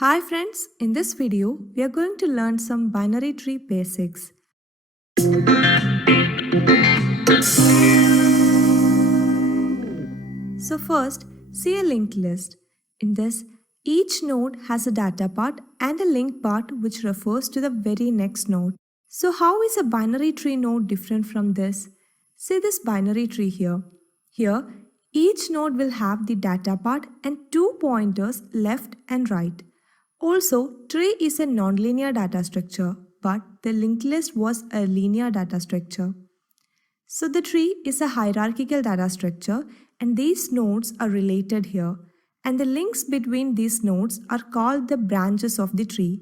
Hi friends, in this video we are going to learn some binary tree basics. So first, see a linked list. In this, each node has a data part and a linked part which refers to the very next node. So how is a binary tree node different from this? See this binary tree here. Here, each node will have the data part and two pointers left and right. Also, tree is a nonlinear data structure, but the linked list was a linear data structure. So the tree is a hierarchical data structure and these nodes are related here, and the links between these nodes are called the branches of the tree.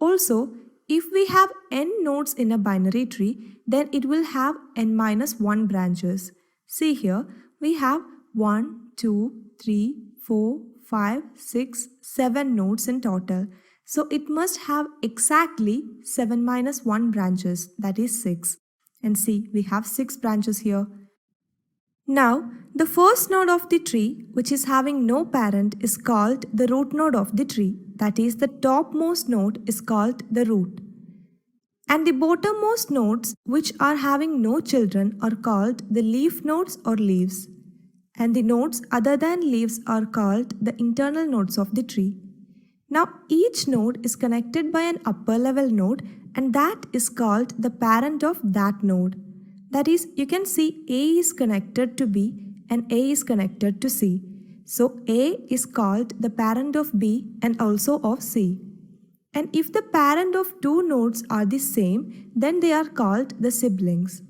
Also, if we have n nodes in a binary tree, then it will have n-1 branches. See here, we have 1, 2, 3, 4, 5, 6, 7 nodes in total. So it must have exactly 7-1 branches, that is 6. And see, we have 6 branches here. Now, the first node of the tree, which is having no parent, is called the root node of the tree. That is, the topmost node is called the root. And the bottommost nodes, which are having no children, are called the leaf nodes or leaves. And the nodes other than leaves are called the internal nodes of the tree. Now, each node is connected by an upper level node, and that is called the parent of that node. That is, you can see A is connected to B and A is connected to C. So, A is called the parent of B and also of C. And if the parent of two nodes are the same, then they are called the siblings.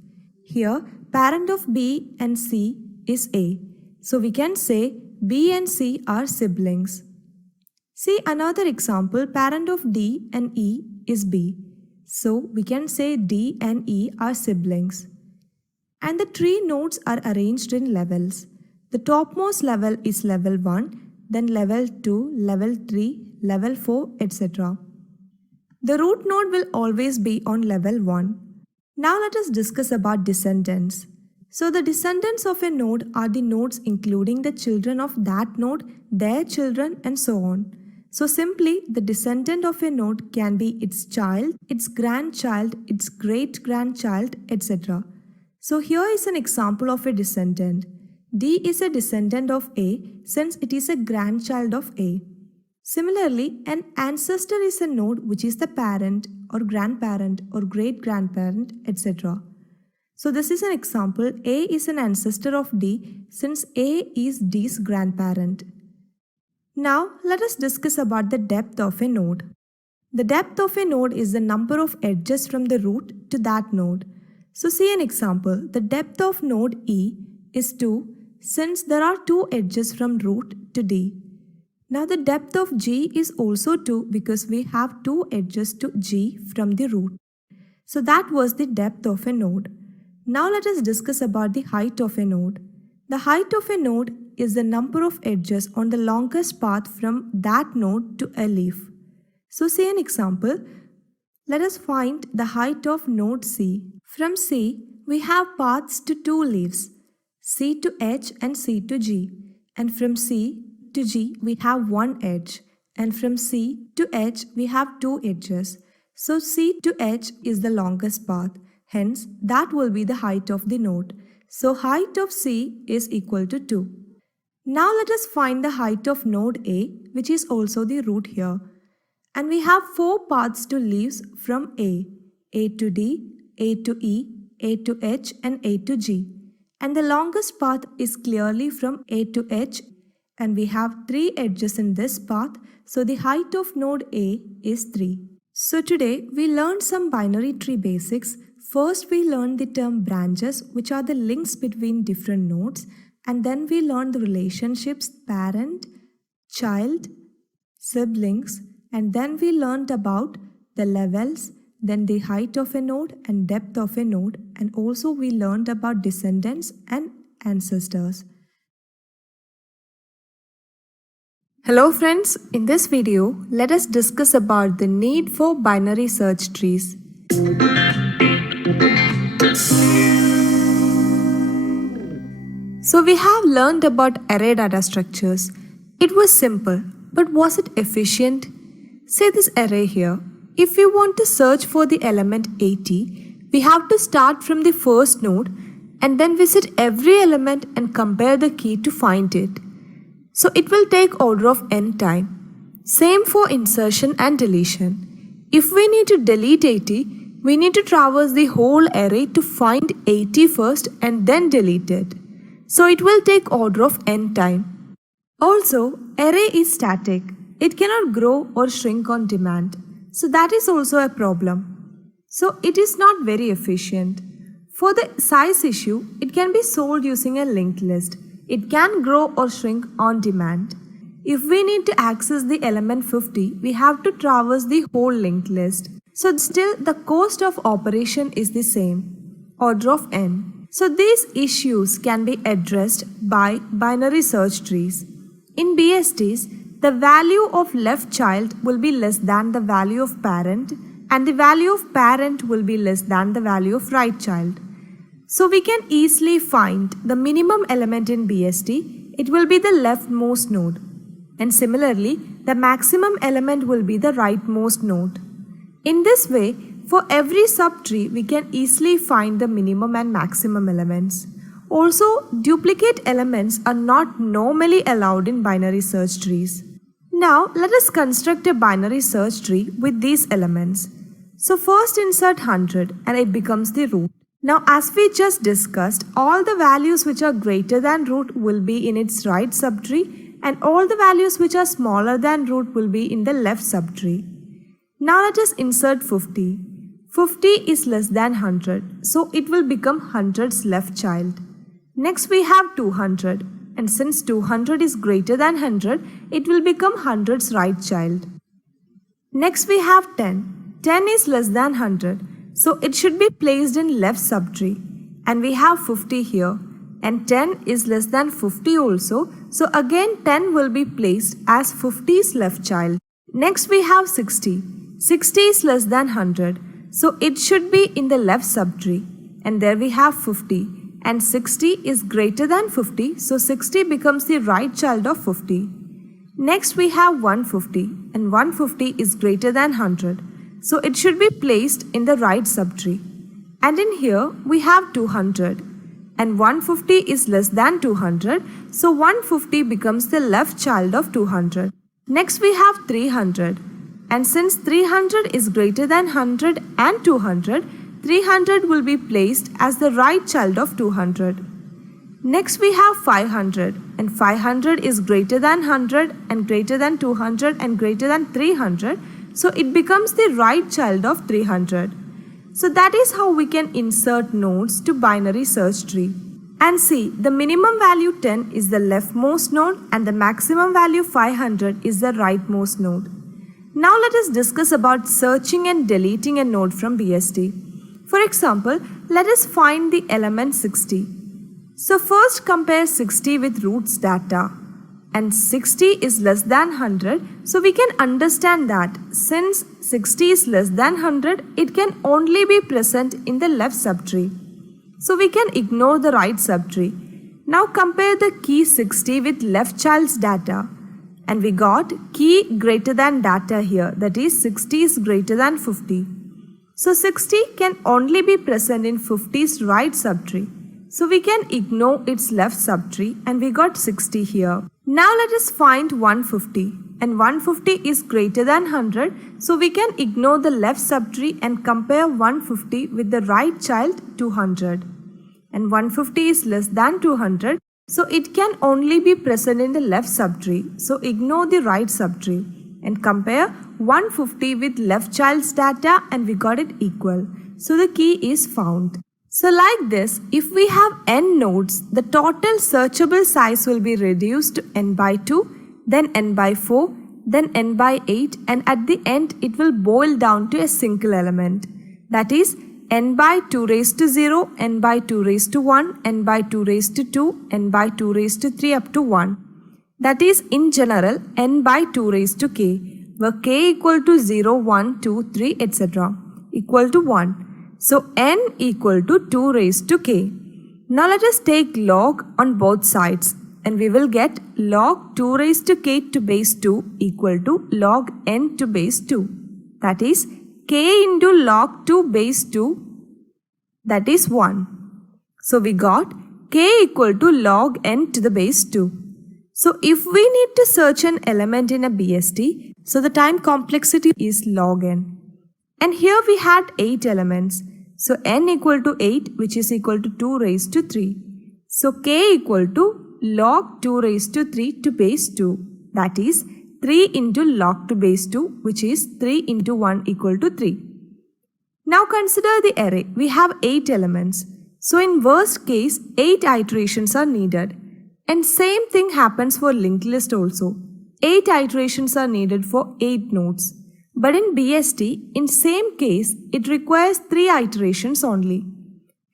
Here, parent of B and C is A. So, we can say B and C are siblings. See another example, parent of D and E is B. So, we can say D and E are siblings. And the tree nodes are arranged in levels. The topmost level is level 1, then level 2, level 3, level 4, etc. The root node will always be on level 1. Now let us discuss about descendants. So the descendants of a node are the nodes including the children of that node, their children, and so on. So simply, the descendant of a node can be its child, its grandchild, its great-grandchild, etc. So here is an example of a descendant. D is a descendant of A since it is a grandchild of A. Similarly, an ancestor is a node which is the parent or grandparent or great-grandparent, etc. So this is an example. A is an ancestor of D since A is D's grandparent. Now let us discuss about the depth of a node. The depth of a node is the number of edges from the root to that node. So see an example. The depth of node E is 2 since there are 2 edges from root to D. Now the depth of G is also 2 because we have 2 edges to G from the root. So that was the depth of a node. Now let us discuss about the height of a node. The height of a node is the number of edges on the longest path from that node to a leaf. So say an example. Let us find the height of node C. From C, we have paths to 2 leaves, C to H and C to G. And from C to G, we have 1 edge. And from C to H, we have 2 edges. So C to H is the longest path. Hence, that will be the height of the node. So height of C is equal to 2. Now let us find the height of node A, which is also the root here. And we have 4 paths to leaves from A to D, A to E, A to H and A to G. And the longest path is clearly from A to H, and we have 3 edges in this path, so the height of node A is 3. So today we learned some binary tree basics. First we learned the term branches, which are the links between different nodes, and then we learned the relationships parent, child, siblings, and then we learned about the levels, then the height of a node and depth of a node, and also we learned about descendants and ancestors. Hello friends, in this video, let us discuss about the need for binary search trees. So we have learned about array data structures. It was simple, but was it efficient? Say this array here. If we want to search for the element 80, we have to start from the first node and then visit every element and compare the key to find it. So it will take order of n time. Same for insertion and deletion. If we need to delete 80, we need to traverse the whole array to find 80 first and then delete it. So it will take order of n time. Also, array is static. It cannot grow or shrink on demand. So that is also a problem. So it is not very efficient. For the size issue, it can be solved using a linked list. It can grow or shrink on demand. If we need to access the element 50, we have to traverse the whole linked list. So still the cost of operation is the same, order of n. So these issues can be addressed by binary search trees. In BSTs, the value of left child will be less than the value of parent and the value of parent will be less than the value of right child. So we can easily find the minimum element in BST. It will be the leftmost node. And similarly, the maximum element will be the rightmost node. In this way, for every subtree, we can easily find the minimum and maximum elements. Also, duplicate elements are not normally allowed in binary search trees. Now, let us construct a binary search tree with these elements. So first insert 100 and it becomes the root. Now as we just discussed, all the values which are greater than root will be in its right subtree and all the values which are smaller than root will be in the left subtree. Now let us insert 50. 50 is less than 100, so it will become 100's left child. Next we have 200 and since 200 is greater than 100, it will become 100's right child. Next we have 10. 10 is less than 100. So it should be placed in left subtree and we have 50 here and 10 is less than 50 also. So again 10 will be placed as 50's left child. Next we have 60. 60 is less than 100. So it should be in the left subtree and there we have 50 and 60 is greater than 50. So 60 becomes the right child of 50. Next we have 150 and 150 is greater than 100. So it should be placed in the right subtree. And in here we have 200 and 150 is less than 200. So 150 becomes the left child of 200. Next we have 300 and since 300 is greater than 100 and 200, 300 will be placed as the right child of 200. Next we have 500 and 500 is greater than 100 and greater than 200 and greater than 300. So it becomes the right child of 300. So that is how we can insert nodes to binary search tree. And see, the minimum value 10 is the leftmost node and the maximum value 500 is the rightmost node. Now let us discuss about searching and deleting a node from BST. For example, let us find the element 60. So first compare 60 with root's data. And 60 is less than 100, so we can understand that since 60 is less than 100, it can only be present in the left subtree. So we can ignore the right subtree. Now compare the key 60 with left child's data. And we got key greater than data here, that is 60 is greater than 50. So 60 can only be present in 50's right subtree. So we can ignore its left subtree and we got 60 here. Now let us find 150 and 150 is greater than 100, so we can ignore the left subtree and compare 150 with the right child 200. And 150 is less than 200, so it can only be present in the left subtree, so ignore the right subtree and compare 150 with left child's data and we got it equal, so the key is found. So like this, if we have n nodes, the total searchable size will be reduced to n by 2, then n by 4, then n by 8 and at the end it will boil down to a single element. That is n by 2 raised to 0, n by 2 raised to 1, n by 2 raised to 2, n by 2 raised to 3 up to 1. That is in general n by 2 raised to k, where k equal to 0, 1, 2, 3 etc. equal to 1. So n equal to 2 raised to k. Now let us take log on both sides. and we will get log 2 raised to k to base 2 equal to log n to base 2. That is k into log 2 base 2, that is 1. So we got k equal to log n to the base 2. So if we need to search an element in a BST, so the time complexity is log n. And here we had 8 elements. So n equal to 8, which is equal to 2 raised to 3. So k equal to log 2 raised to 3 to base 2. That is 3 into log 2 base 2, which is 3 into 1 equal to 3. Now consider the array. We have 8 elements. So in worst case, 8 iterations are needed. And same thing happens for linked list also. 8 iterations are needed for 8 nodes. But in BST, in same case, it requires 3 iterations only.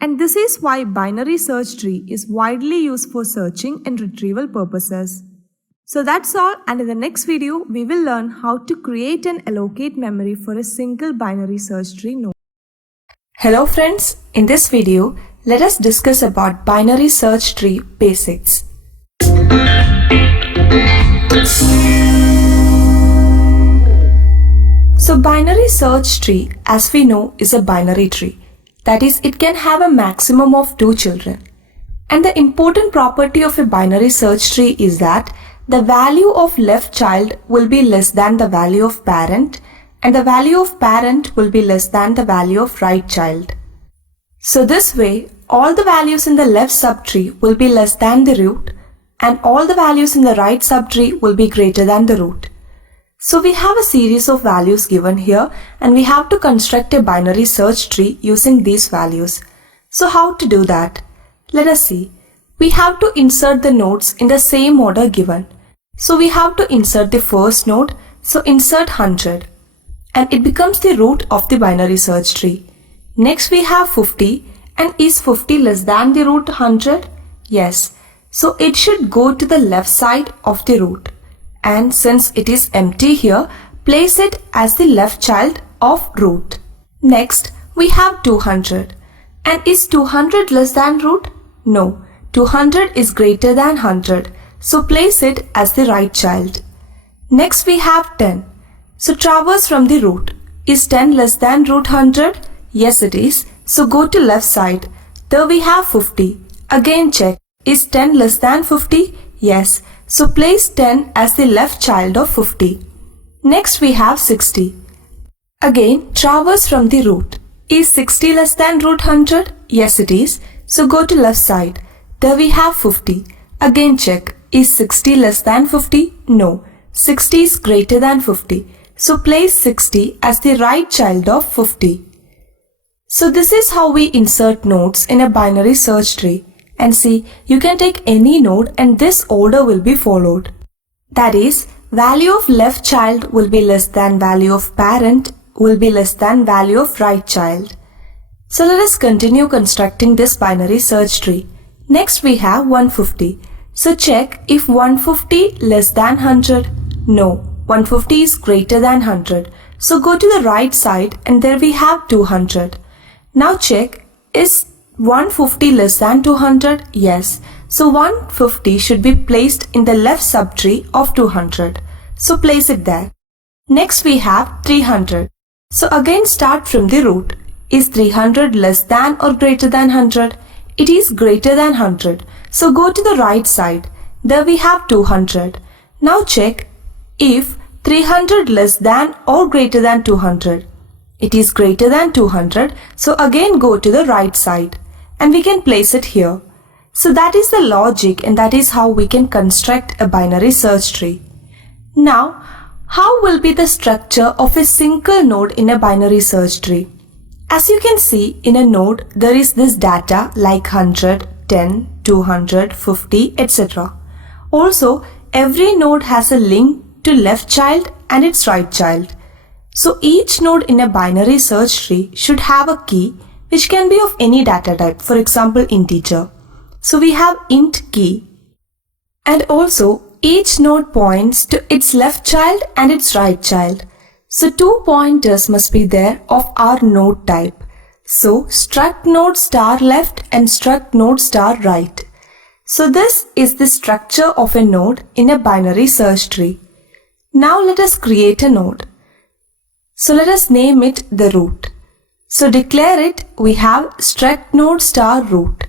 And this is why binary search tree is widely used for searching and retrieval purposes. So that's all, and in the next video, we will learn how to create and allocate memory for a single binary search tree node. Hello friends, in this video, let us discuss about binary search tree basics. So binary search tree, as we know, is a binary tree. That is, it can have a maximum of 2 children. And the important property of a binary search tree is that the value of left child will be less than the value of parent, and the value of parent will be less than the value of right child. So this way, all the values in the left subtree will be less than the root, and all the values in the right subtree will be greater than the root. So we have a series of values given here, and we have to construct a binary search tree using these values. So how to do that? Let us see. We have to insert the nodes in the same order given. So we have to insert the first node, so insert 100. And it becomes the root of the binary search tree. Next we have 50, and is 50 less than the root 100? Yes. So it should go to the left side of the root. And since it is empty here, place it as the left child of root. Next, we have 200. And is 200 less than root? No, 200 is greater than 100. So place it as the right child. Next, we have 10. So traverse from the root. Is 10 less than root 100? Yes, it is. So go to left side. There we have 50. Again check. Is 10 less than 50? Yes. So place 10 as the left child of 50. Next we have 60. Again traverse from the root. Is 60 less than root 100? Yes, it is. So go to left side. There we have 50. Again check. Is 60 less than 50? No. 60 is greater than 50. So place 60 as the right child of 50. So this is how we insert nodes in a binary search tree. And see, you can take any node and this order will be followed. That is, value of left child will be less than value of parent will be less than value of right child. So let us continue constructing this binary search tree. Next we have 150. So check if 150 less than 100. No, 150 is greater than 100. So go to the right side and there we have 200. Now check, is 150 less than 200? Yes. So 150 should be placed in the left subtree of 200. So place it there. Next we have 300. So again start from the root. Is 300 less than or greater than 100? It is greater than 100. So go to the right side. There we have 200. Now check if 300 less than or greater than 200. It is greater than 200. So again go to the right side. And we can place it here. So that is the logic and that is how we can construct a binary search tree. Now, how will be the structure of a single node in a binary search tree? As you can see, in a node, there is this data like 100, 10, 200, 50, etc. Also, every node has a link to left child and its right child. So each node in a binary search tree should have a key which can be of any data type, for example integer. So we have int key. And also each node points to its left child and its right child. So 2 pointers must be there of our node type. So struct node star left and struct node star right. So this is the structure of a node in a binary search tree. Now let us create a node. So let us name it the root. So declare it, we have struct node star root.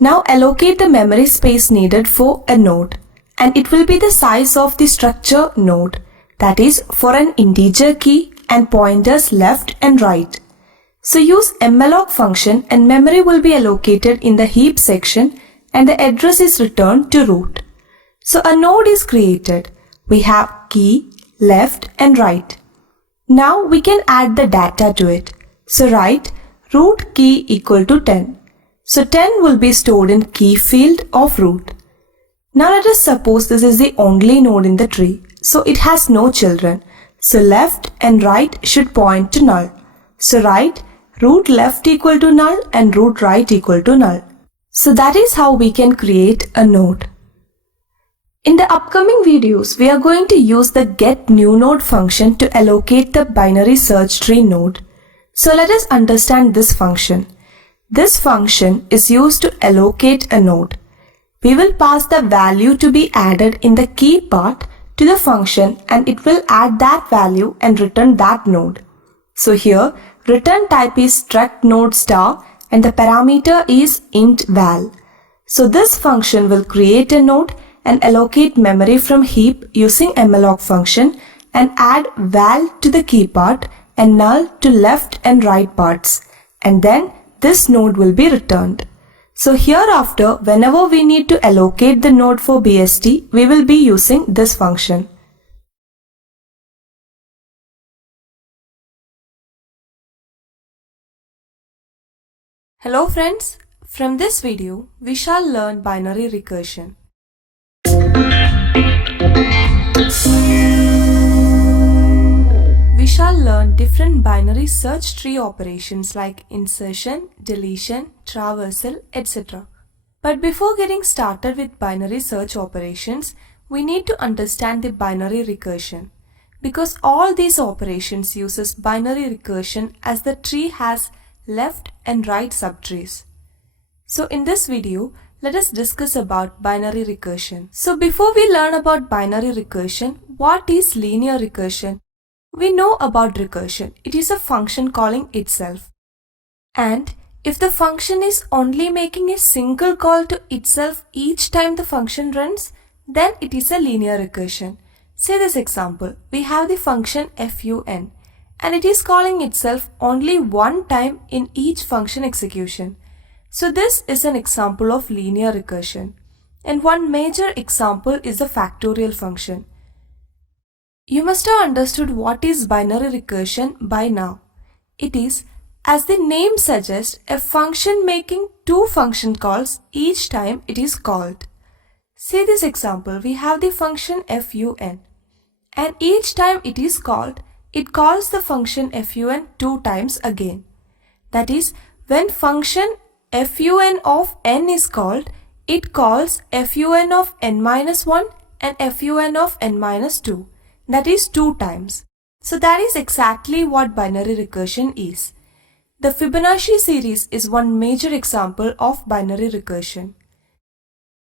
Now allocate the memory space needed for a node, and it will be the size of the structure node, that is for an integer key and pointers left and right. So use malloc function and memory will be allocated in the heap section and the address is returned to root. So a node is created. We have key, left and right. Now we can add the data to it. So write root key equal to 10. So 10 will be stored in key field of root. Now let us suppose this is the only node in the tree. So it has no children. So left and right should point to null. So write root left equal to null and root right equal to null. So that is how we can create a node. In the upcoming videos, we are going to use the getNewNode function to allocate the binary search tree node. So let us understand this function. This function is used to allocate a node. We will pass the value to be added in the key part to the function and it will add that value and return that node. So here return type is struct node star and the parameter is int val. So this function will create a node and allocate memory from heap using malloc function and add val to the key part and null to left and right parts, and then this node will be returned. So hereafter, whenever we need to allocate the node for BST, we will be using this function. Hello friends, from this video, we shall learn binary recursion. We shall learn different binary search tree operations like insertion, deletion, traversal, etc. But before getting started with binary search operations, we need to understand the binary recursion, because all these operations uses binary recursion as the tree has left and right subtrees. So in this video, let us discuss about binary recursion. So before we learn about binary recursion, what is linear recursion? We know about recursion. It is a function calling itself. And if the function is only making a single call to itself each time the function runs, then it is a linear recursion. Say this example, we have the function fun and it is calling itself only one time in each function execution. So this is an example of linear recursion. And one major example is the factorial function. You must have understood what is binary recursion by now. It is, as the name suggests, a function making two function calls each time it is called. See this example, we have the function fun and each time it is called, it calls the function fun two times again. That is, when function fun of n is called, it calls fun of n-1 and fun of n-2. That is two times. So that is exactly what binary recursion is. The Fibonacci series is one major example of binary recursion.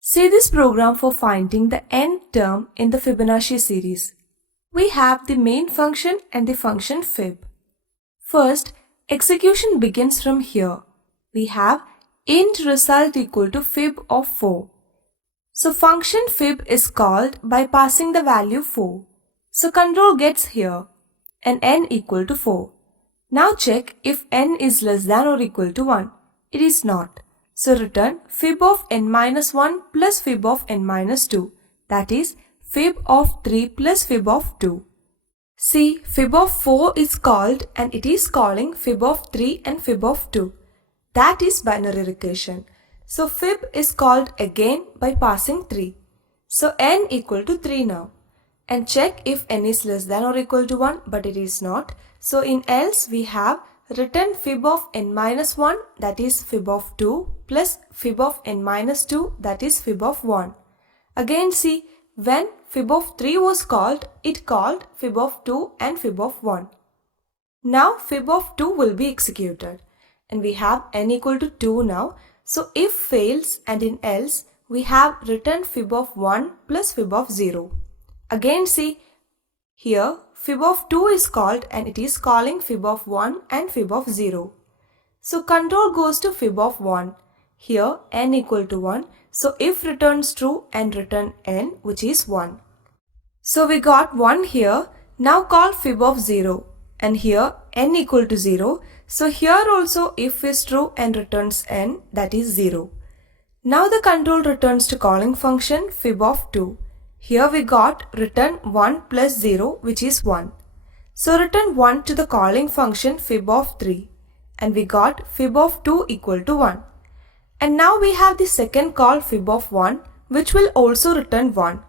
See this program for finding the nth term in the Fibonacci series. We have the main function and the function fib. First, execution begins from here. We have int result equal to fib of 4. So function fib is called by passing the value 4. So control gets here and n equal to 4. Now check if n is less than or equal to 1. It is not. So return fib of n-1 plus fib of n-2. That is fib of 3 plus fib of 2. See, fib of 4 is called and it is calling fib of 3 and fib of 2. That is binary recursion. So fib is called again by passing 3. So n equal to 3 now. And check if n is less than or equal to 1, but it is not. So in else we have return fib of n-1, that is fib of 2, plus fib of n-2, that is fib of 1. Again see, when fib of 3 was called, it called fib of 2 and fib of 1. Now fib of 2 will be executed. And we have n equal to 2 now. So if fails and in else, we have written fib of 1 plus fib of 0. Again see, here fib of 2 is called and it is calling fib of 1 and fib of 0. So control goes to fib of 1. Here n equal to 1. So if returns true and return n, which is 1. So we got 1 here. Now call fib of 0 and here n equal to 0. So here also if is true and returns n, that is 0. Now the control returns to calling function fib of 2. Here we got return 1 plus 0, which is 1. So return 1 to the calling function fib of 3 and we got fib of 2 equal to 1. And now we have the second call fib of 1, which will also return 1.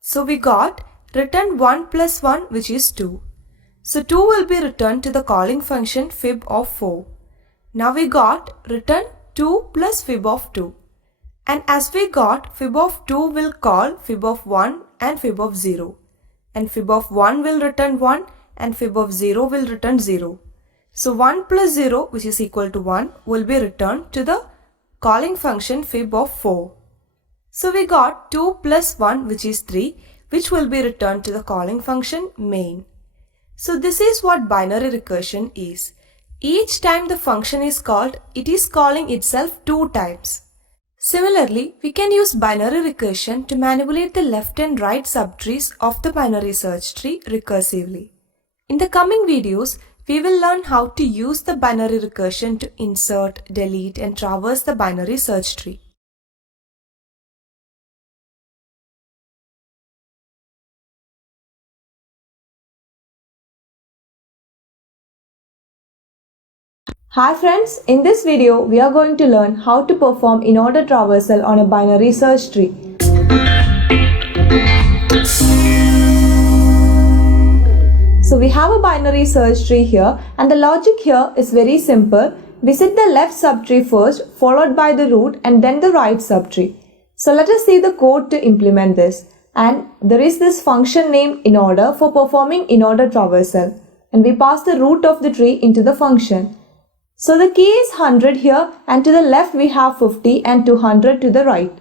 So we got return 1 plus 1, which is 2. So 2 will be returned to the calling function fib of 4. Now we got return 2 plus fib of 2. And as we got, fib of 2 will call fib of 1 and fib of 0. And fib of 1 will return 1 and fib of 0 will return 0. So 1 plus 0, which is equal to 1, will be returned to the calling function fib of 4. So we got 2 plus 1, which is 3, which will be returned to the calling function main. So this is what binary recursion is. Each time the function is called, it is calling itself 2 times. Similarly, we can use binary recursion to manipulate the left and right subtrees of the binary search tree recursively. In the coming videos, we will learn how to use the binary recursion to insert, delete, and traverse the binary search tree. Hi friends, in this video we are going to learn how to perform Inorder traversal on a binary search tree. So we have a binary search tree here and the logic here is very simple. Visit the left subtree first, followed by the root and then the right subtree. So let us see the code to implement this. And there is this function named Inorder for performing Inorder traversal. And we pass the root of the tree into the function. So the key is 100 here and to the left we have 50 and 200 to the right.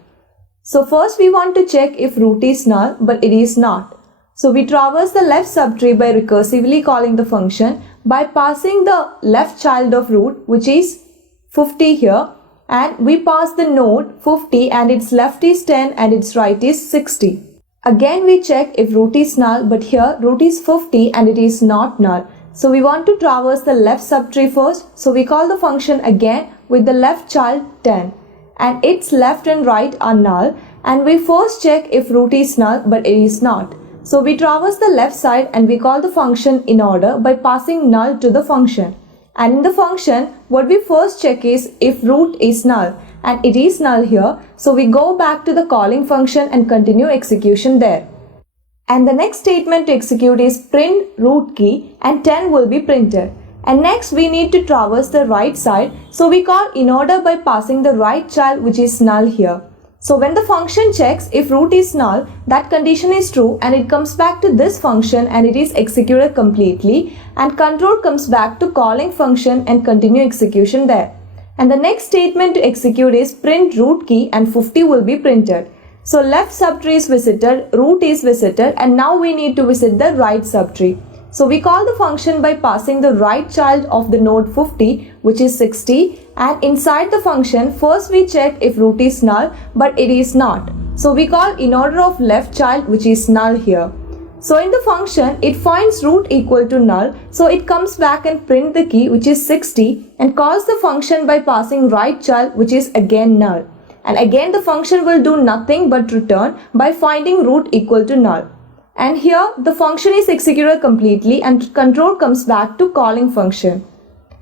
So first we want to check if root is null, but it is not. So we traverse the left subtree by recursively calling the function by passing the left child of root, which is 50 here, and we pass the node 50 and its left is 10 and its right is 60. Again we check if root is null, but here root is 50 and it is not null. So we want to traverse the left subtree first, so we call the function again with the left child 10 and its left and right are null, and we first check if root is null, but it is not. So we traverse the left side and we call the function Inorder by passing null to the function. And in the function, what we first check is if root is null, and it is null here, so we go back to the calling function and continue execution there. And the next statement to execute is print root key and 10 will be printed. And next we need to traverse the right side, so we call Inorder by passing the right child, which is null here. So when the function checks if root is null, that condition is true and it comes back to this function and it is executed completely, and control comes back to calling function and continue execution there. And the next statement to execute is print root key and 50 will be printed. So left subtree is visited, root is visited, and now we need to visit the right subtree. So we call the function by passing the right child of the node 50, which is 60, and inside the function first we check if root is null, but it is not. So we call Inorder of left child, which is null here. So in the function it finds root equal to null, so it comes back and print the key, which is 60, and calls the function by passing right child, which is again null. And again the function will do nothing but return by finding root equal to null. And here the function is executed completely and control comes back to calling function.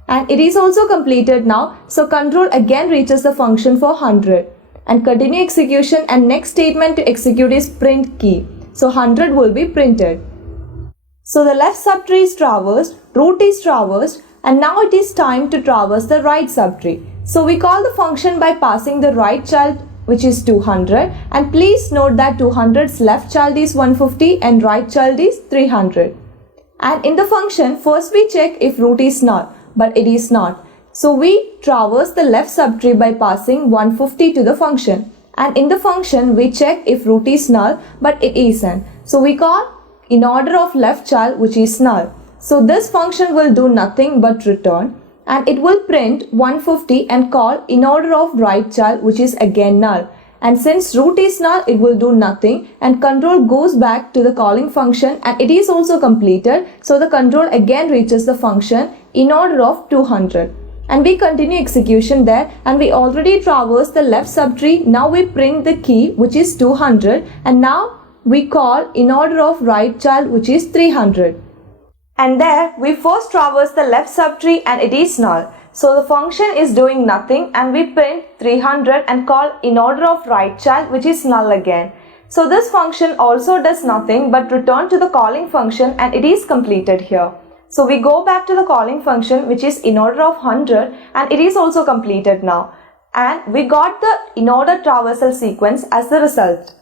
And it is also completed now, so control again reaches the function for 100. And continue execution, and next statement to execute is print key. So 100 will be printed. So the left subtree is traversed, root is traversed, and now it is time to traverse the right subtree. So we call the function by passing the right child, which is 200, and please note that 200's left child is 150 and right child is 300. And in the function first we check if root is null, but it is not. So we traverse the left subtree by passing 150 to the function, and in the function we check if root is null but it isn't. So we call Inorder of left child which is null. So this function will do nothing but return, and it will print 150 and call Inorder of right child which is again null. And since root is null, it will do nothing, and control goes back to the calling function and it is also completed. So the control again reaches the function Inorder of 200. And we continue execution there, and we already traversed the left subtree. Now we print the key which is 200, and now we call Inorder of right child which is 300. And there we first traverse the left subtree and it is null. So the function is doing nothing, and we print 300 and call Inorder of right child which is null again. So this function also does nothing but return to the calling function, and it is completed here. So we go back to the calling function which is Inorder of 100, and it is also completed now. And we got the Inorder traversal sequence as the result.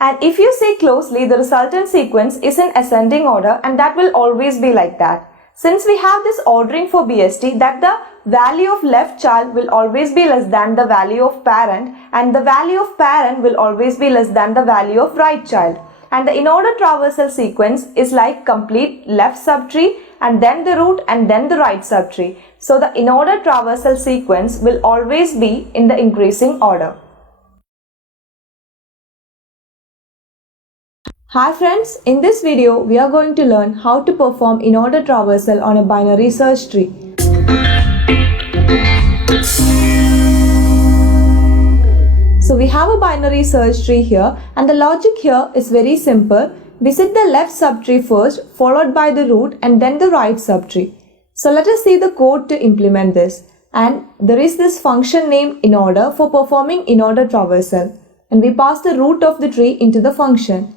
And if you see closely, the resultant sequence is in ascending order, and that will always be like that. Since we have this ordering for BST that the value of left child will always be less than the value of parent, and the value of parent will always be less than the value of right child. And the Inorder traversal sequence is like complete left subtree and then the root and then the right subtree. So the Inorder traversal sequence will always be in the increasing order. Hi friends, in this video we are going to learn how to perform Inorder traversal on a binary search tree. So we have a binary search tree here, and the logic here is very simple. Visit the left subtree first, followed by the root and then the right subtree. So let us see the code to implement this. And there is this function named Inorder for performing Inorder traversal, and we pass the root of the tree into the function.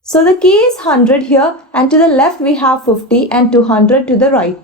So the key is 100 here, and to the left we have 50 and 200 to the right.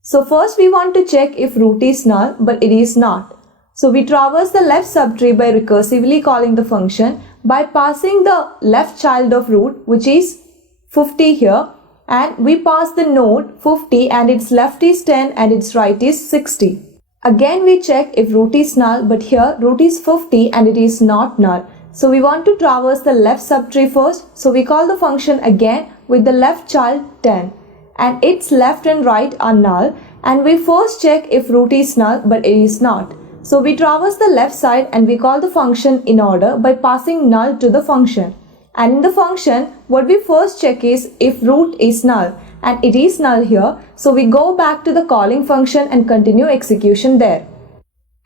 So first we want to check if root is null, but it is not. So we traverse the left subtree by recursively calling the function by passing the left child of root which is 50 here, and we pass the node 50 and its left is 10 and its right is 60. Again we check if root is null, but here root is 50 and it is not null. So we want to traverse the left subtree first, so we call the function again with the left child 10, and its left and right are null, and we first check if root is null but it is not. So we traverse the left side and we call the function Inorder by passing null to the function. And in the function what we first check is if root is null, and it is null here, so we go back to the calling function and continue execution there.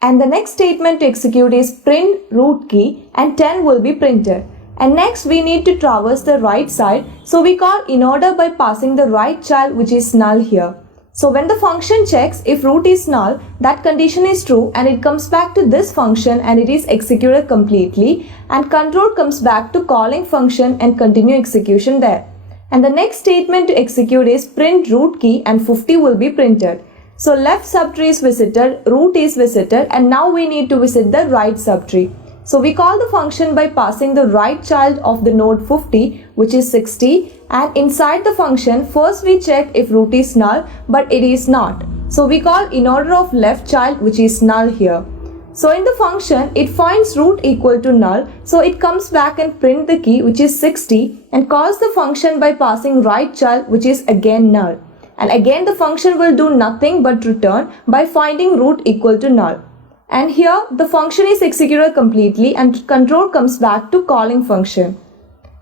And the next statement to execute is print root key, and 10 will be printed. And next we need to traverse the right side, so we call Inorder by passing the right child which is null here. So when the function checks if root is null, that condition is true, and it comes back to this function and it is executed completely, and control comes back to calling function and continue execution there. And the next statement to execute is print root key, and 50 will be printed. So left subtree is visited, root is visited, and now we need to visit the right subtree. So we call the function by passing the right child of the node 50 which is 60, and inside the function first we check if root is null but it is not. So we call Inorder of left child which is null here. So in the function it finds root equal to null, so it comes back and print the key which is 60 and calls the function by passing right child which is again null. And again the function will do nothing but return by finding root equal to null. And here the function is executed completely and control comes back to calling function.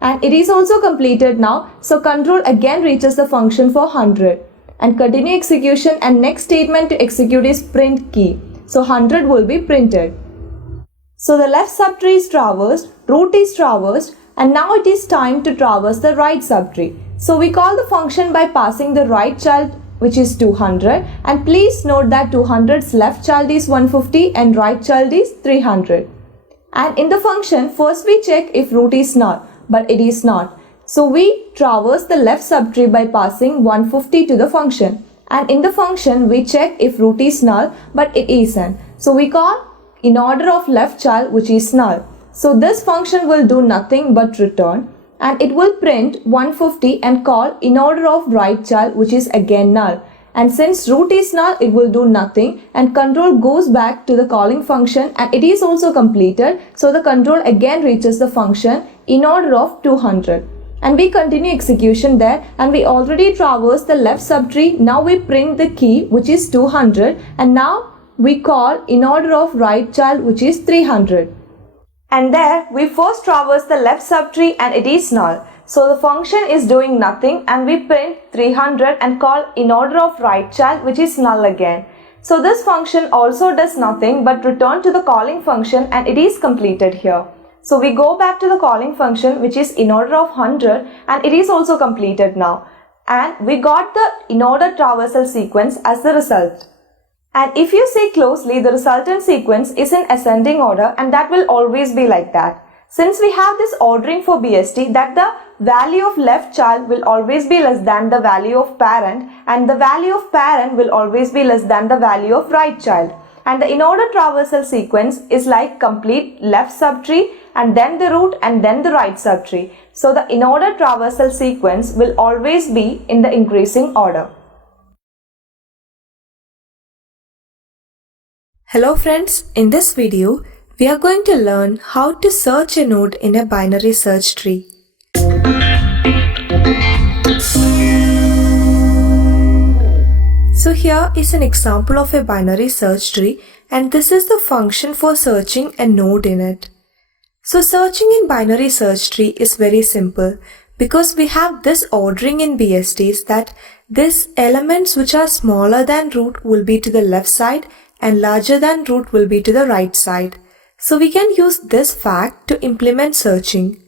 And it is also completed now, so control again reaches the function for 100. And continue execution, and next statement to execute is print key. So 100 will be printed. So the left subtree is traversed, root is traversed, and now it is time to traverse the right subtree. So we call the function by passing the right child which is 200, and please note that 200's left child is 150 and right child is 300. And in the function first we check if root is null, but it is not. So we traverse the left subtree by passing 150 to the function, and in the function we check if root is null but it isn't. So we call Inorder of left child which is null. So this function will do nothing but return, and it will print 150 and call Inorder of right child which is again null. and since root is null, it will do nothing, and control goes back to the calling function and it is also completed. So the control again reaches the function in order of 200. And we continue execution there, and we already traversed the left subtree. Now we print the key, which is 200, and now we call in order of right child, which is 300. And there we first traverse the left subtree and it is null. So the function is doing nothing, and we print 300 and call in order of right child, which is null again. So this function also does nothing but return to the calling function, and it is completed here. So we go back to the calling function, which is in order of 100, and it is also completed now. And we got the Inorder traversal sequence as the result. And if you see closely, the resultant sequence is in ascending order, and that will always be like that. Since we have this ordering for BST that the value of left child will always be less than the value of parent, and the value of parent will always be less than the value of right child. And the Inorder traversal sequence is like complete left subtree and then the root and then the right subtree. So the Inorder traversal sequence will always be in the increasing order. Hello friends, in this video, we are going to learn how to search a node in a binary search tree. So here is an example of a binary search tree, and this is the function for searching a node in it. So searching in binary search tree is very simple because we have this ordering in BSTs that these elements which are smaller than root will be to the left side and larger than root will be to the right side. So we can use this fact to implement searching.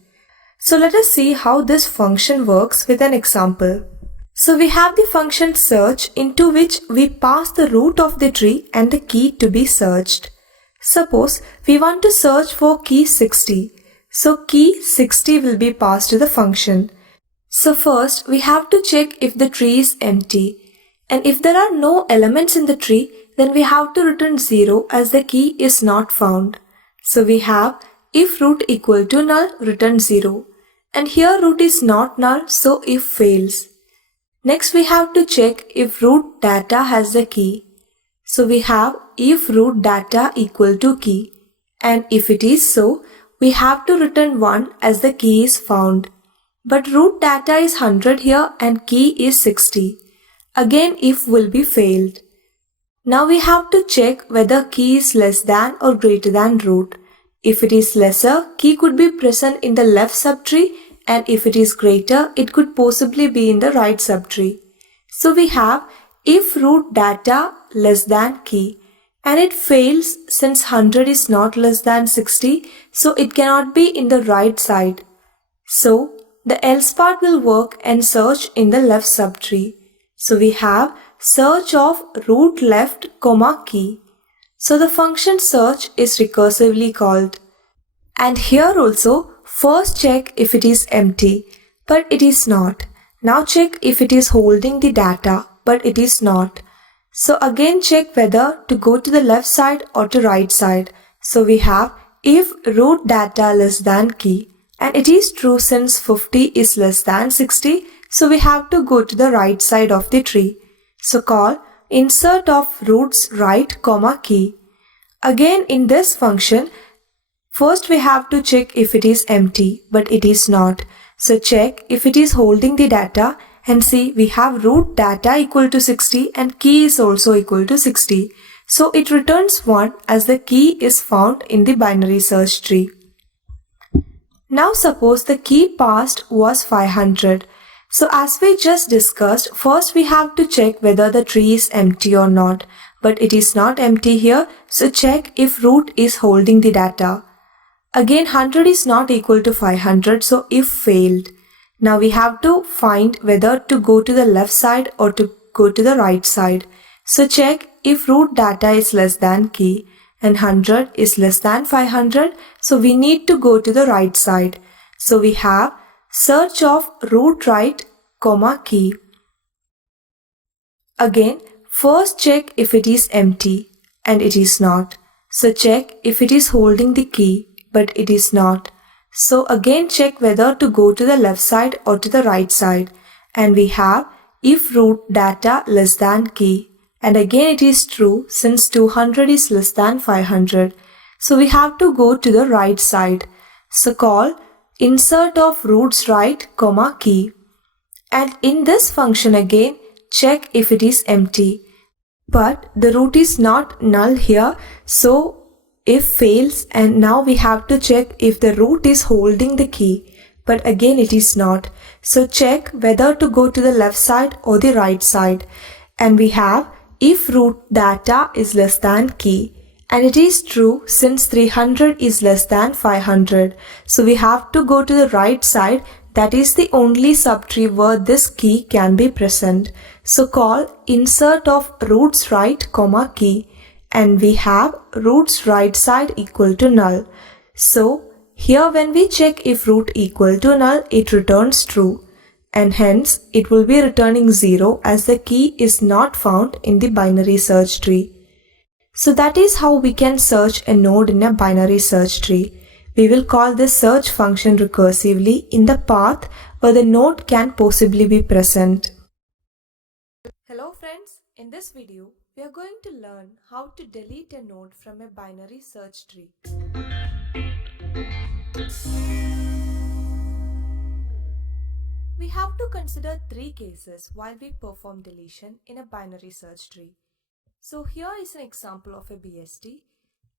So let us see how this function works with an example. So we have the function search, into which we pass the root of the tree and the key to be searched. Suppose we want to search for key 60. So key 60 will be passed to the function. So first we have to check if the tree is empty. And if there are no elements in the tree, then we have to return 0 as the key is not found. So we have if root equal to null, return 0. And here root is not null, so if fails. Next we have to check if root data has the key. So we have if root data equal to key. And if it is so, we have to return 1 as the key is found. But root data is 100 here and key is 60. Again if will be failed. Now we have to check whether key is less than or greater than root. If it is lesser, key could be present in the left subtree, and if it is greater, it could possibly be in the right subtree. So we have if root data less than key, and it fails since 100 is not less than 60, so it cannot be in the right side. So the else part will work and search in the left subtree. So we have search of root left, key. So the function search is recursively called. And here also, first check if it is empty, but it is not. Now check if it is holding the data, but it is not. So again check whether to go to the left side or to right side. So we have if root data less than key, and it is true since 50 is less than 60, so we have to go to the right side of the tree. So call insert of roots right, key. Again in this function, first we have to check if it is empty, but it is not. So check if it is holding the data, and see we have root data equal to 60 and key is also equal to 60. So it returns 1 as the key is found in the binary search tree. Now suppose the key passed was 500. So as we just discussed, first we have to check whether the tree is empty or not. But it is not empty here, so check if root is holding the data. Again 100 is not equal to 500, so if failed. Now we have to find whether to go to the left side or to go to the right side. So check if root data is less than key and 100 is less than 500, so we need to go to the right side. So we have search of root right, key. Again, first check if it is empty, and it is not. So check if it is holding the key, but it is not. So again check whether to go to the left side or to the right side. And we have if root data less than key. And again it is true since 200 is less than 500. So we have to go to the right side. So call insert of roots right, comma key. And in this function again, check if it is empty. But the root is not null here, so if fails, and now we have to check if the root is holding the key. But again it is not. So check whether to go to the left side or the right side. And we have if root data is less than key. And it is true since 300 is less than 500. So we have to go to the right side. That is the only subtree where this key can be present. So call insert of roots right, comma key. And we have roots right side equal to null. So here when we check if root equal to null, it returns true. And hence it will be returning 0 as the key is not found in the binary search tree. So that is how we can search a node in a binary search tree. We will call this search function recursively in the path where the node can possibly be present. Hello friends, in this video we are going to learn how to delete a node from a binary search tree. We have to consider three cases while we perform deletion in a binary search tree. So here is an example of a BST,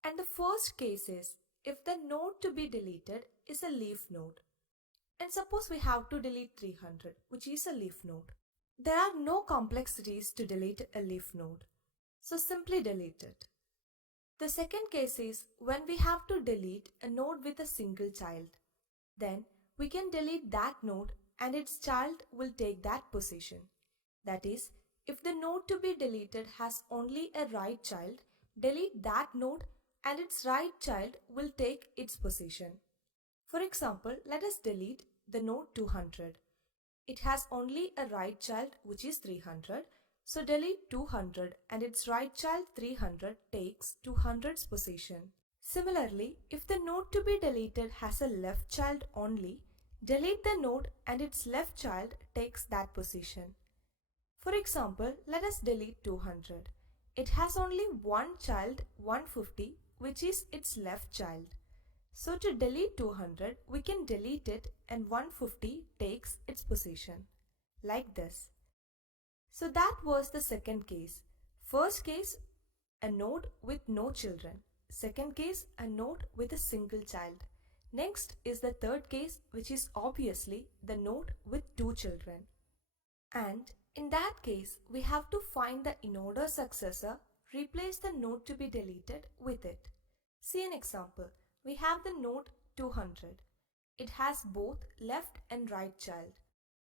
and the first case is if the node to be deleted is a leaf node. And suppose we have to delete 300, which is a leaf node. There are no complexities to delete a leaf node, so simply delete it. The second case is when we have to delete a node with a single child. Then we can delete that node and its child will take that position. That is, if the node to be deleted has only a right child, delete that node and its right child will take its position. For example, let us delete the node 200. It has only a right child which is 300. So delete 200 and its right child 300 takes 200's position. Similarly, if the node to be deleted has a left child only, delete the node and its left child takes that position. For example, let us delete 200. It has only one child 150 which is its left child. So to delete 200, we can delete it and 150 takes its position. Like this. So that was the second case. First case, a node with no children. Second case, a node with a single child. Next is the third case, which is obviously the node with two children. And in that case, we have to find the Inorder successor, replace the node to be deleted with it. See an example. We have the node 200. It has both left and right child.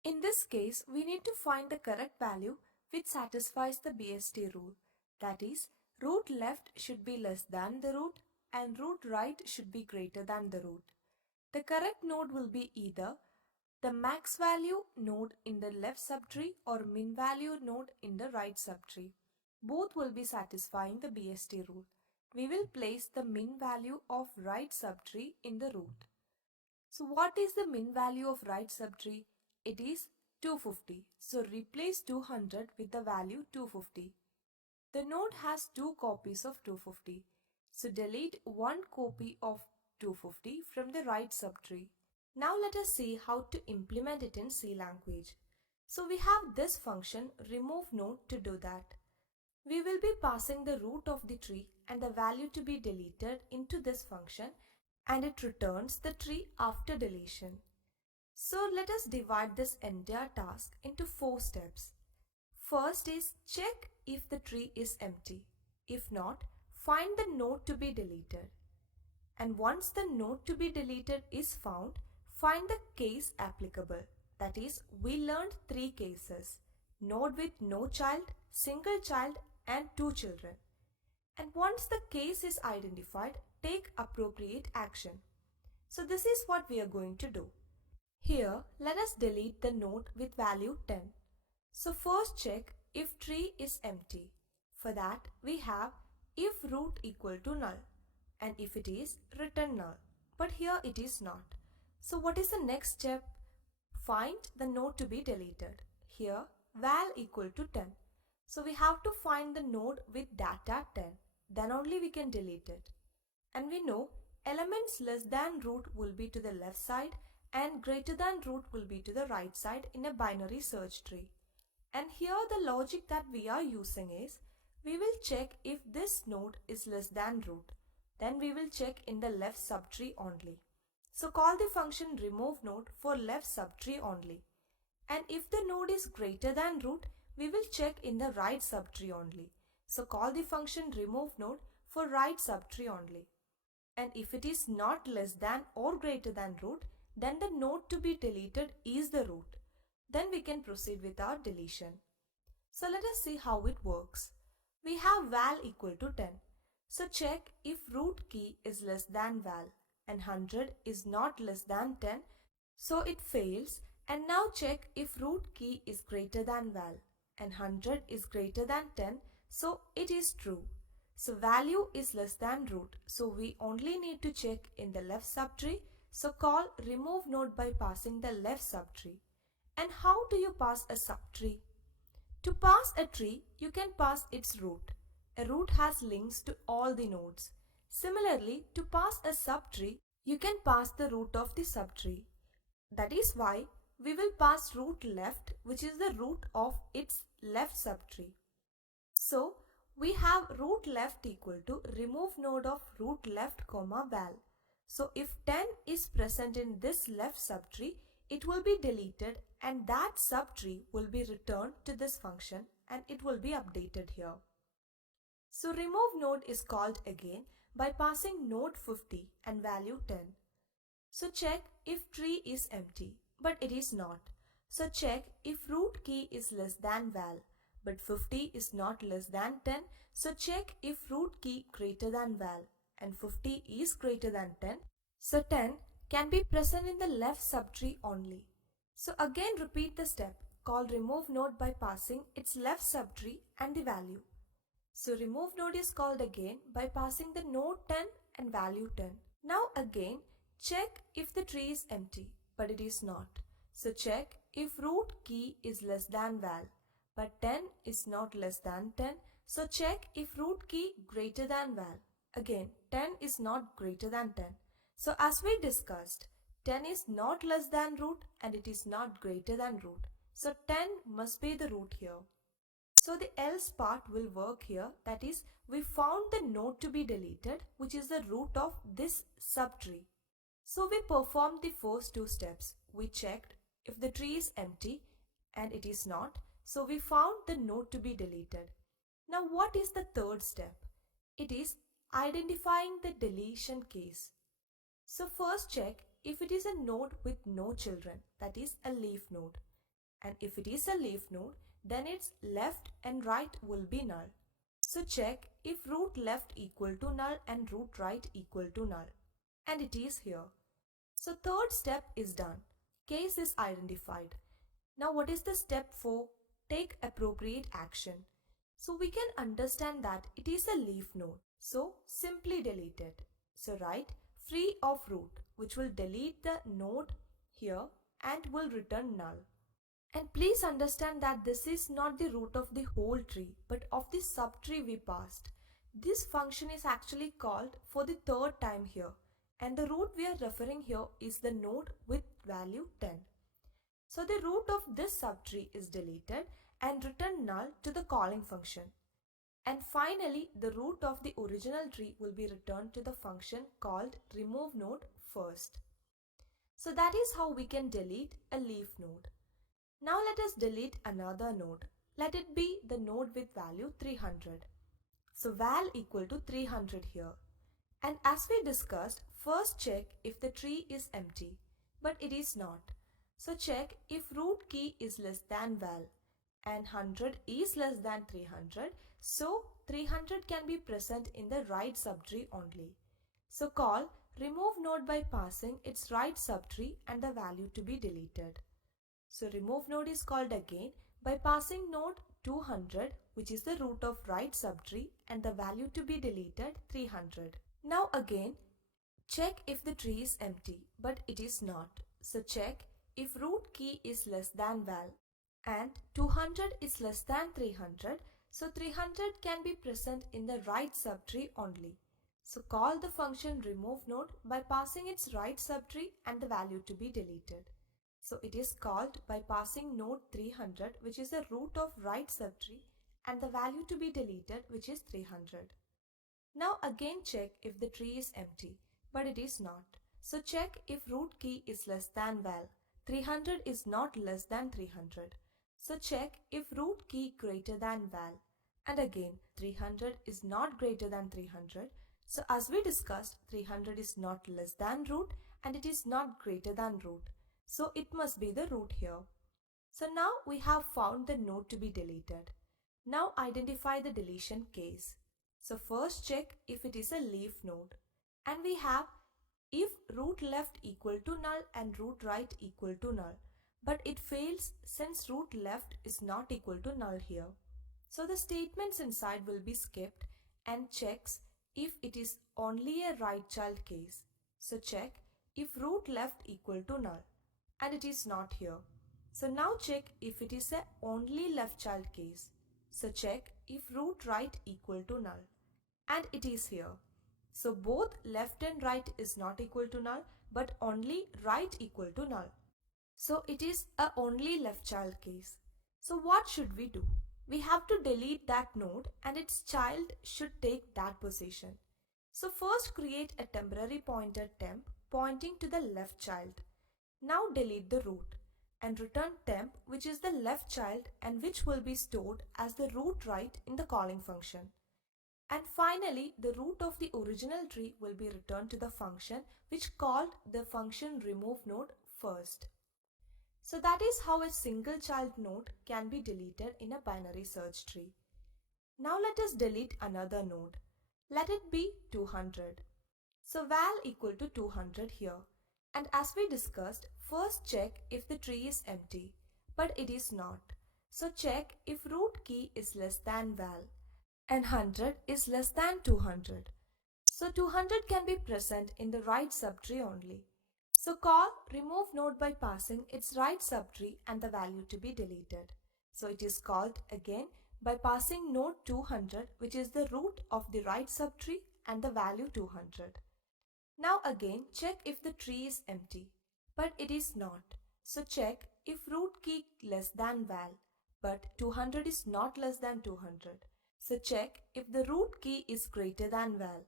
In this case, we need to find the correct value which satisfies the BST rule. That is, root left should be less than the root and root right should be greater than the root. The correct node will be either the max value node in the left subtree or min value node in the right subtree. Both will be satisfying the BST rule. We will place the min value of right subtree in the root. So what is the min value of right subtree? It is 250. So replace 200 with the value 250. The node has two copies of 250. So delete one copy of 250 from the right subtree. Now let us see how to implement it in C language. So we have this function remove node to do that. We will be passing the root of the tree and the value to be deleted into this function, and it returns the tree after deletion. So let us divide this entire task into 4 steps. First is check if the tree is empty. If not, find the node to be deleted. And once the node to be deleted is found, find the case applicable. That is, we learned 3 cases: node with no child, single child and 2 children. And once the case is identified, take appropriate action. So this is what we are going to do. Here, let us delete the node with value 10. So first check if tree is empty. For that, we have if root equal to null, and if it is, return null. But here it is not. So what is the next step? Find the node to be deleted. Here val equal to 10. So we have to find the node with data 10. Then only we can delete it. And we know elements less than root will be to the left side and greater than root will be to the right side in a binary search tree. And here the logic that we are using is, we will check if this node is less than root. Then we will check in the left subtree only. So call the function remove node for left subtree only. And if the node is greater than root, we will check in the right subtree only. So call the function remove node for right subtree only. And if it is not less than or greater than root, then the node to be deleted is the root. Then we can proceed with our deletion. So let us see how it works. We have val equal to 10. So check if root key is less than val and 100 is not less than 10. So it fails. And now check if root key is greater than val and 100 is greater than 10. So it is true. So value is less than root. So we only need to check in the left subtree. So call remove node by passing the left subtree. And how do you pass a subtree? To pass a tree, you can pass its root. A root has links to all the nodes. Similarly, to pass a subtree, you can pass the root of the subtree. That is why we will pass root left, which is the root of its left subtree. So we have root left equal to remove node of root left comma val. So if 10 is present in this left subtree, it will be deleted and that subtree will be returned to this function and it will be updated here. So remove node is called again by passing node 50 and value 10. So check if tree is empty, but it is not. So check if root key is less than val, but 50 is not less than 10. So check if root key greater than val and 50 is greater than 10. So 10 can be present in the left subtree only. So again repeat the step. Call remove node by passing its left subtree and the value. So remove node is called again by passing the node 10 and value 10. Now again check if the tree is empty, but it is not. So check if root key is less than val, but 10 is not less than 10. So check if root key greater than val. Again 10 is not greater than 10. So as we discussed, 10 is not less than root and it is not greater than root. So 10 must be the root here. So the else part will work here, that is, we found the node to be deleted, which is the root of this subtree. So we performed the first two steps. We checked if the tree is empty and it is not. So we found the node to be deleted. Now what is the third step? It is identifying the deletion case. So first check if it is a node with no children, that is a leaf node. And if it is a leaf node, then its left and right will be null. So check if root left equal to null and root right equal to null. And it is here. So third step is done. Case is identified. Now what is the step 4? Take appropriate action. So we can understand that it is a leaf node. So simply delete it. So write free of root, which will delete the node here and will return null. And please understand that this is not the root of the whole tree, but of the subtree we passed. This function is actually called for the third time here. And the root we are referring here is the node with value 10. So the root of this subtree is deleted and return null to the calling function. And finally, the root of the original tree will be returned to the function called remove node first. So that is how we can delete a leaf node. Now let us delete another node. Let it be the node with value 300. So val equal to 300 here. And as we discussed, first check if the tree is empty, but it is not. So check if root key is less than val and 100 is less than 300. So 300 can be present in the right subtree only. So call remove node by passing its right subtree and the value to be deleted. So remove node is called again by passing node 200, which is the root of right subtree, and the value to be deleted 300. Now again check if the tree is empty, but it is not. So check if root key is less than val and 200 is less than 300, so 300 can be present in the right subtree only. So call the function remove node by passing its right subtree and the value to be deleted. So it is called by passing node 300, which is the root of right subtree, and the value to be deleted, which is 300. Now again check if the tree is empty, but it is not. So check if root key is less than val. 300 is not less than 300. So check if root key greater than val. And again 300 is not greater than 300. So as we discussed, 300 is not less than root and it is not greater than root. So it must be the root here. So now we have found the node to be deleted. Now identify the deletion case. So first check if it is a leaf node. And we have if root left equal to null and root right equal to null. But it fails since root left is not equal to null here. So the statements inside will be skipped and checks if it is only a right child case. So check if root left equal to null. And it is not here. So now check if it is a only left child case. So check if root right equal to null. And it is here. So both left and right is not equal to null, but only right equal to null. So it is a only left child case. So what should we do? We have to delete that node and its child should take that position. So first create a temporary pointer temp pointing to the left child. Now delete the root and return temp, which is the left child and which will be stored as the root right in the calling function. And finally, the root of the original tree will be returned to the function which called the function remove node first. So that is how a single child node can be deleted in a binary search tree. Now let us delete another node. Let it be 200. So val equal to 200 here. And as we discussed, first check if the tree is empty, but it is not. So check if root key is less than val and 100 is less than 200. So 200 can be present in the right subtree only. So call remove node by passing its right subtree and the value to be deleted. So it is called again by passing node 200, which is the root of the right subtree and the value 200. Now again check if the tree is empty, but it is not. So check if root key less than val, but 200 is not less than 200. So check if the root key is greater than val.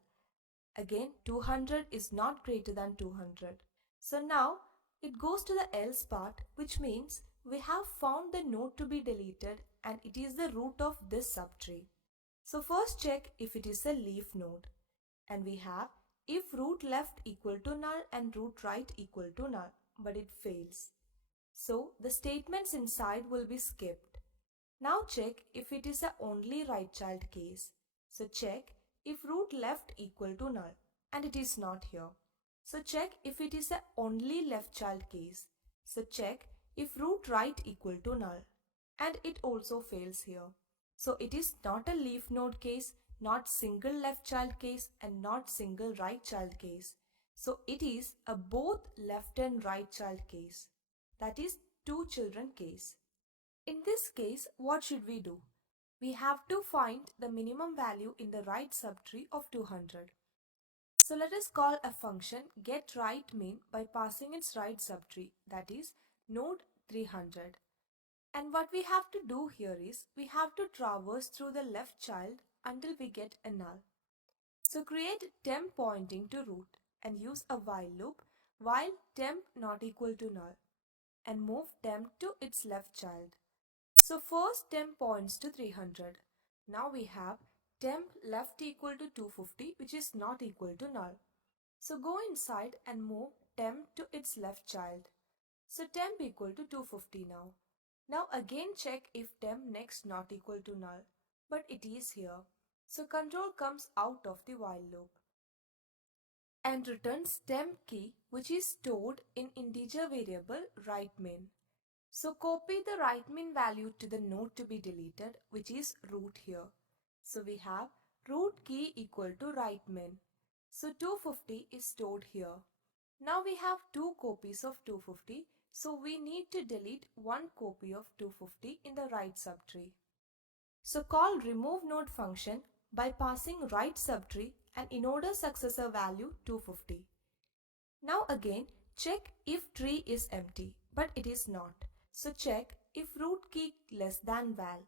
Again 200 is not greater than 200. So now it goes to the else part, which means we have found the node to be deleted and it is the root of this subtree. So first check if it is a leaf node, and we have if root left equal to null and root right equal to null, but it fails. So the statements inside will be skipped. Now check if it is a only right child case. So check if root left equal to null, and it is not here. So check if it is a only left child case. So check if root right equal to null, and it also fails here. So it is not a leaf node case, not single left child case and not single right child case. So it is a both left and right child case. That is two children case. In this case, what should we do? We have to find the minimum value in the right subtree of 200. So let us call a function getRightMin by passing its right subtree, that is node 300. And what we have to do here is we have to traverse through the left child until we get a null. So create temp pointing to root and use a while loop while temp not equal to null and move temp to its left child. So first temp points to 300. Now we have temp left equal to 250, which is not equal to null. So go inside and move temp to its left child. So temp equal to 250 now. Now again check if temp next not equal to null, but it is here. So control comes out of the while loop and returns temp key, which is stored in integer variable rightMin. So copy the rightMin value to the node to be deleted, which is root here. So we have root key equal to rightMin. So 250 is stored here. Now we have two copies of 250, So we need to delete one copy of 250 in the right subtree. So call remove node function by passing right subtree and inorder successor value 250. Now again check if tree is empty, but it is not. So check if root key less than val,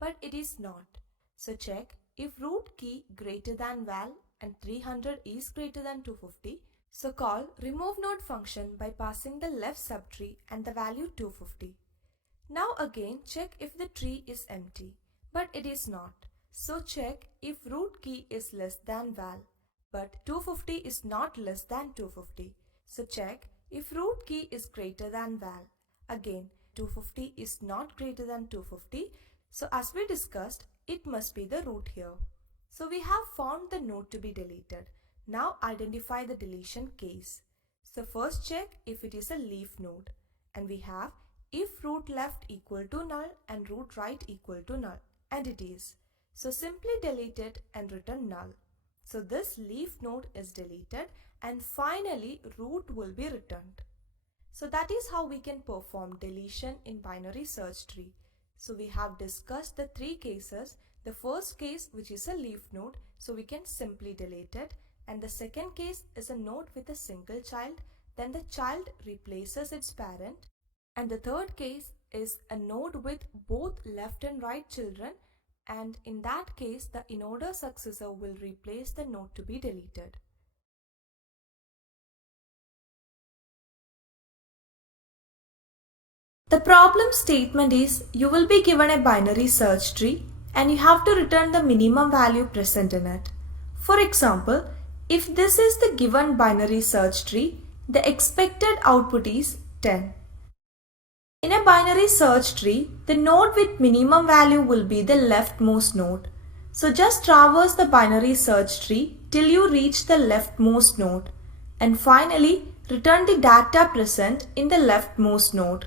but it is not. So check if root key greater than val and 300 is greater than 250. So call remove node function by passing the left subtree and the value 250. Now again check if the tree is empty, but it is not. So check if root key is less than val, but 250 is not less than 250. So check if root key is greater than val. Again 250 is not greater than 250. So as we discussed, it must be the root here. So we have found the node to be deleted. Now identify the deletion case. So first check if it is a leaf node, and we have if root left equal to null and root right equal to null, and it is. So simply delete it and return null. So this leaf node is deleted and finally root will be returned. So that is how we can perform deletion in binary search tree. So we have discussed the three cases. The first case, which is a leaf node, so we can simply delete it. And the second case is a node with a single child, then the child replaces its parent. And the third case is a node with both left and right children, and in that case the inorder successor will replace the node to be deleted. The problem statement is you will be given a binary search tree and you have to return the minimum value present in it. For example, if this is the given binary search tree, the expected output is 10. In a binary search tree, the node with minimum value will be the leftmost node. So just traverse the binary search tree till you reach the leftmost node, and finally return the data present in the leftmost node.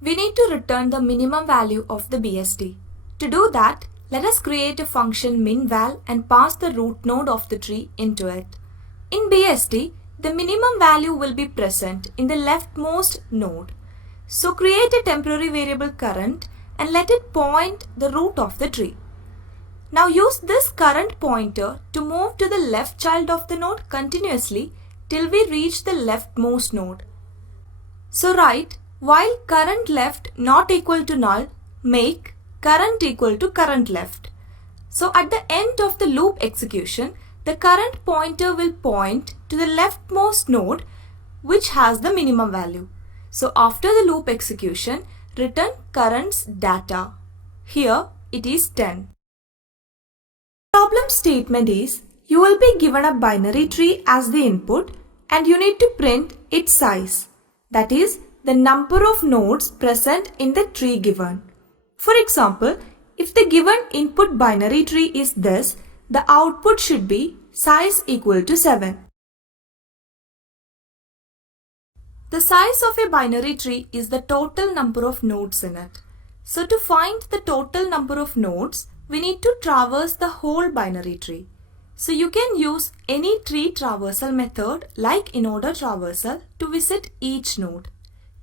We need to return the minimum value of the BST. To do that, let us create a function minval and pass the root node of the tree into it. In BST, the minimum value will be present in the leftmost node. So create a temporary variable current and let it point the root of the tree. Now use this current pointer to move to the left child of the node continuously till we reach the leftmost node. So write while current left not equal to null, make current equal to current left. So at the end of the loop execution, the current pointer will point to the leftmost node which has the minimum value. So after the loop execution, return current's data. Here it is 10. Problem statement is you will be given a binary tree as the input and you need to print its size. That is the number of nodes present in the tree given. For example, if the given input binary tree is this, the output should be size equal to 7. The size of a binary tree is the total number of nodes in it. So to find the total number of nodes, we need to traverse the whole binary tree. So you can use any tree traversal method like Inorder traversal to visit each node.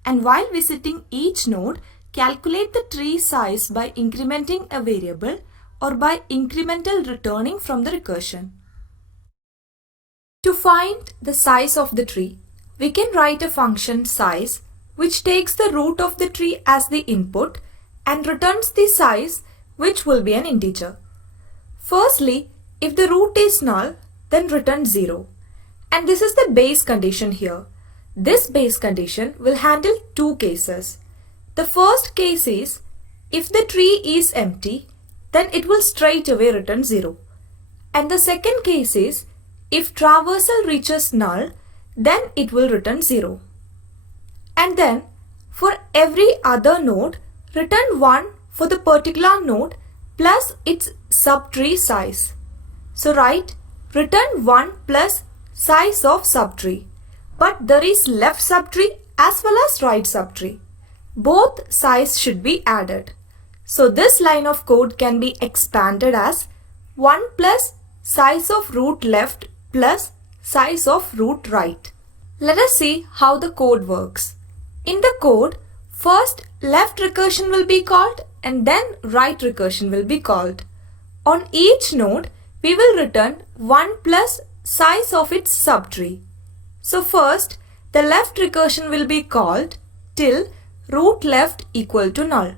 And while visiting each node, calculate the tree size by incrementing a variable or by incremental returning from the recursion. To find the size of the tree, we can write a function size which takes the root of the tree as the input and returns the size which will be an integer. Firstly, if the root is null, then return 0. And this is the base condition here. This base condition will handle two cases. The first case is if the tree is empty, then it will straight away return 0. And the second case is if traversal reaches null, then it will return 0. And then for every other node, return 1 for the particular node plus its subtree size. So write return 1 plus size of subtree. But there is left subtree as well as right subtree. Both size should be added. So this line of code can be expanded as 1 plus size of root left plus size of root right. Let us see how the code works. In the code, first left recursion will be called and then right recursion will be called. On each node, we will return 1 plus size of its subtree. So first, the left recursion will be called till root left equal to null.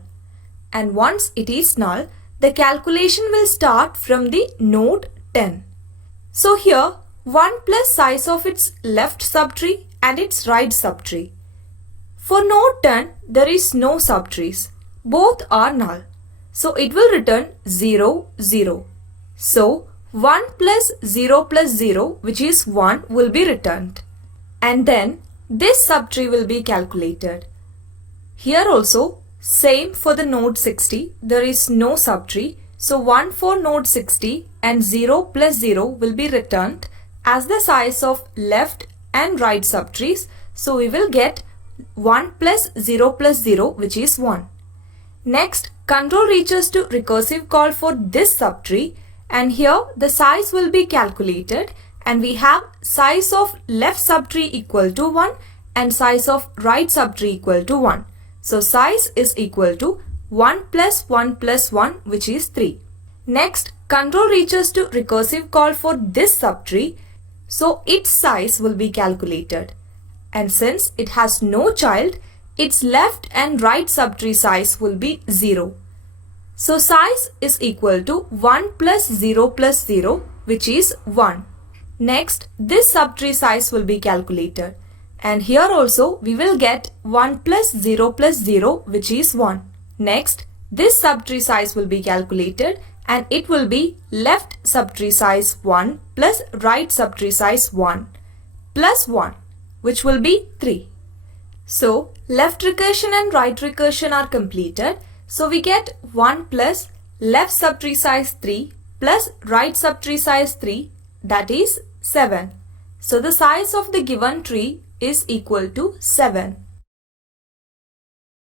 And once it is null, the calculation will start from the node 10. So here, 1 plus size of its left subtree and its right subtree. For node 10, there is no subtrees. Both are null. So it will return 0, 0. So 1 plus 0, which is 1, will be returned. And then this subtree will be calculated. Here also, same for the node 60, there is no subtree. So 1 for node 60 and 0 plus 0 will be returned as the size of left and right subtrees. So we will get 1 plus 0, which is 1. Next, control reaches to recursive call for this subtree, and here the size will be calculated, and we have size of left subtree equal to 1 and size of right subtree equal to 1. So size is equal to 1 plus 1 plus 1, which is 3. Next, control reaches to recursive call for this subtree, so its size will be calculated. And since it has no child, its left and right subtree size will be 0. So size is equal to 1 plus 0, which is 1. Next, this subtree size will be calculated. And here also we will get 1 plus 0, which is 1. Next, this subtree size will be calculated and it will be left subtree size 1 plus right subtree size 1 plus 1, which will be 3. So left recursion and right recursion are completed. So we get 1 plus left subtree size 3 plus right subtree size 3, that is 7. So the size of the given tree is equal to 7.